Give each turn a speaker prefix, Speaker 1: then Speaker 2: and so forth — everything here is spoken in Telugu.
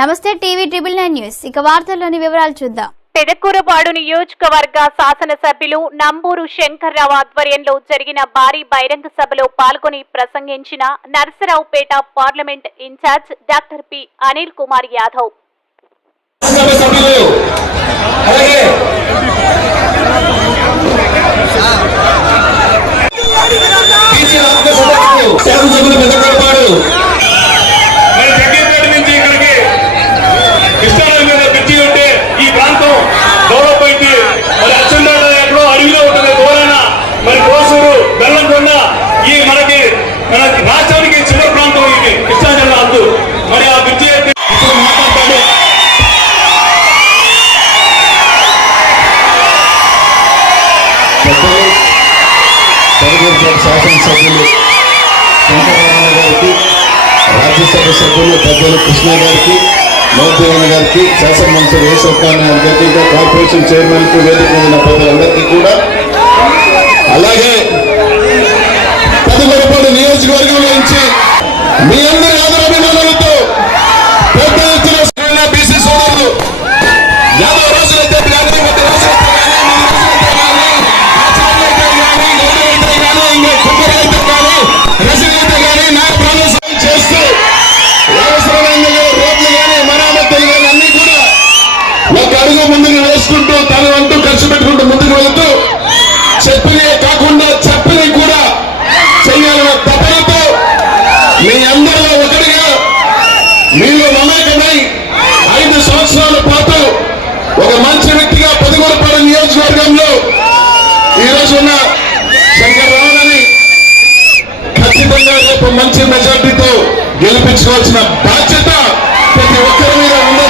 Speaker 1: నమస్తే టీవీ ట్రిబుల్ నైన్ న్యూస్. ఇక వార్తల్లోని వివరాలు చూద్దాం.
Speaker 2: పెదకూరపాడు నియోజకవర్గ శాసనసభ్యులు నంబూరు శంకర్రావు ఆధ్వర్యంలో జరిగిన భారీ బహిరంగ సభలో పాల్గొని ప్రసంగించిన Narasaraopet parliament in-charge doctor P Anil Kumar Yadav.
Speaker 3: Telugu Desam శాసనసభ్యులు వెంకటరమణ గారికి రాజ్యసభ సభ్యులు పెద్దలు కృష్ణ గారికి మోహన్ గారికి శాసనమంత్రి వేసవకాన్ని గారికి ఇంకా కార్పొరేషన్ చైర్మన్కు వేదిక ఉన్న పెద్దలందరికీ కూడా. అలాగే పెద్దగొడపాడు నియోజకవర్గం నుంచి మీ ముందుకు తన అంటూ ఖర్చు పెట్టుకుంటూ ముందుకు వెళుతూ చెప్పిన కాకుండా చెప్పిని కూడా చేయాలన్న తపనతో మీ అందరిలో ఒకటిగా మీలో మమేకమై ఐదు సంవత్సరాల పాటు ఒక మంచి వ్యక్తిగా పదిగొరపాడు నియోజకవర్గంలో. ఈరోజు ఉన్న శంకర్ రావుని ఖచ్చితంగా రేపు మంచి మెజార్టీతో గెలిపించుకోవాల్సిన బాధ్యత ప్రతి ఒక్కరి మీద ఉండదు